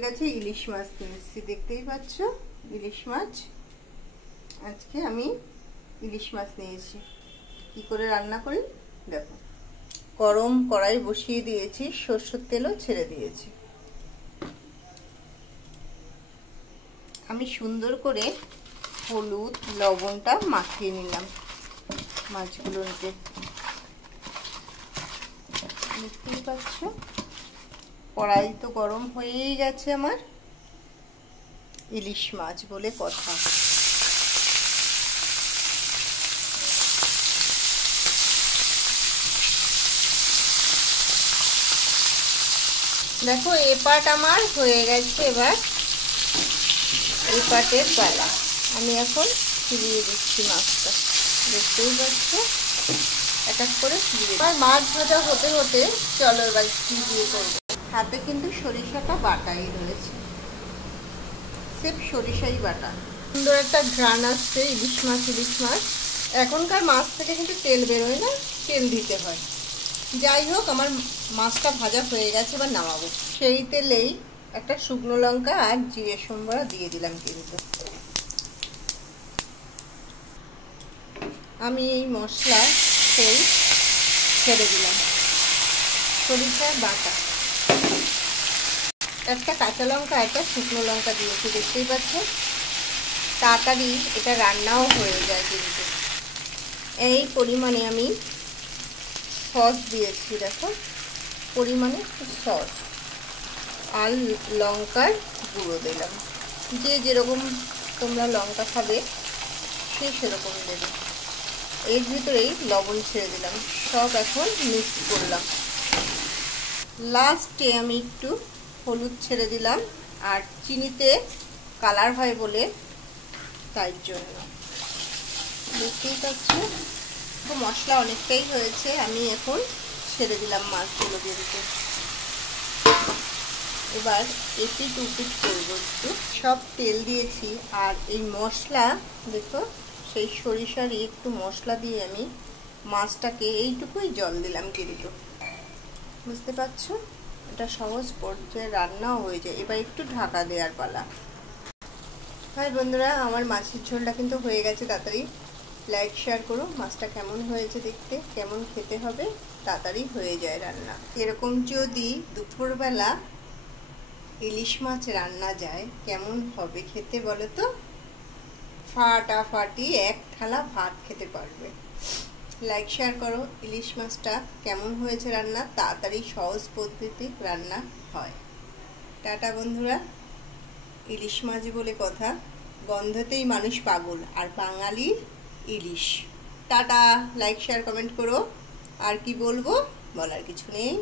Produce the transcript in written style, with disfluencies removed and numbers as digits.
গেছে ইলিশ মাছ নিয়েছি, দেখতেই পাচ্ছ ইলিশ মাছ। আজকে আমি ইলিশ মাছ নিয়েছি, কি করে রান্না করি দেখো। গরম কড়াই বসিয়ে দিয়েছি, সরষের তেলও ছেড়ে দিয়েছি। আমি সুন্দর করে হলুদ লবণটা মাখিয়ে নিলাম মাছগুলোকে, দেখতেই পাচ্ছ। কড়াই তো গরম হয়েই গেছে আমার। ইলিশ মাছ বলে কথা। দেখো এ পাট আমার হয়ে গেছে, এবার এই পাটের পালা আমি এখন ফিরিয়ে দিচ্ছি মাছটা, দেখতেই পাচ্ছ। এক এক করে ফিরিয়ে দিচ্ছি। মাছ ভাজা হতে হতে চলো এবার কি দিয়ে করবো। হাতে কিন্তু সরিষাটা বাটাই রয়েছে, সির্ফ সরিষাই বাটা। সুন্দর একটা ঘ্রাণ আসছে ইলিশ মাছ। এখনকার মাছ থেকে কিন্তু তেল বেরোয় না, তেল দিতে হয়। যাই হোক, আমার মাছটা ভাজা হয়ে গেছে, এবার নামাবো। সেই তেলেই একটা শুকনো লঙ্কা আর জিরে সম্বরা দিয়ে দিলাম। কিন্তু আমি এই মশলা সেই ছেড়ে দিলাম সরিষার বাটা, একটা কাঁচা লঙ্কা একটা শুকনো লঙ্কা দিয়েছি, দেখতেই পাচ্ছ। তাড়াতাড়ি এটা রান্নাও হয়ে যায়। কিন্তু এই পরিমাণে আমি সস দিয়েছি, দেখো পরিমাণে সস আর লঙ্কার গুঁড়ো দিলাম। যে যেরকম তোমরা লঙ্কা খাবে সে সেরকম দেবে। এর ভিতরেই লবণ ছেড়ে দিলাম, সব এখন মিক্স করলাম। লাস্টে আমি একটু হলুদ ছেড়ে দিলাম, আর চিনিতে কালার হয় বলে তাই জন্য, দেখতেই পাচ্ছ। মশলা অনেকটাই হয়েছে, আমি এখন ছেড়ে দিলাম মাছগুলো দিতে। এবার এপিট উপিট করবো একটু। সব তেল দিয়েছি আর এই মশলা দেখো, সেই সরিষারই একটু মশলা দিয়ে আমি মাছটাকে এইটুকুই জল দিলাম কিন্তু, বুঝতে পারছো। এটা সহজ পর্যায়ে রান্নাও হয়ে যায়। এবার একটু ঢাকা দেওয়ার পালা। হাই বন্ধুরা, আমার মাছের ঝোলটা কিন্তু হয়ে গেছে। তাড়াতাড়ি লাইক শেয়ার করো। মাছটা কেমন হয়েছে দেখতে, কেমন খেতে হবে, তাড়াতাড়ি হয়ে যায় রান্না। এরকম যদি দুপুরবেলা ইলিশ মাছ রান্না যায় কেমন হবে খেতে বলো তো। ফাটাফাটি এক থালা ভাত খেতে পারবে। লাইক শেয়ার করো। ইলিশ মাছটা কেমন হয়েছে রান্না, তাড়াতাড়ি সহজ পদ্ধতি রান্না হয়। টাটা বন্ধুরা। ইলিশ মাছ বলে কথা, গন্ধতেই মানুষ পাগল, আর বাঙালির ইলিশ। টাটা, লাইক শেয়ার কমেন্ট করো। আর কি বলবো, বলার কিছু নেই।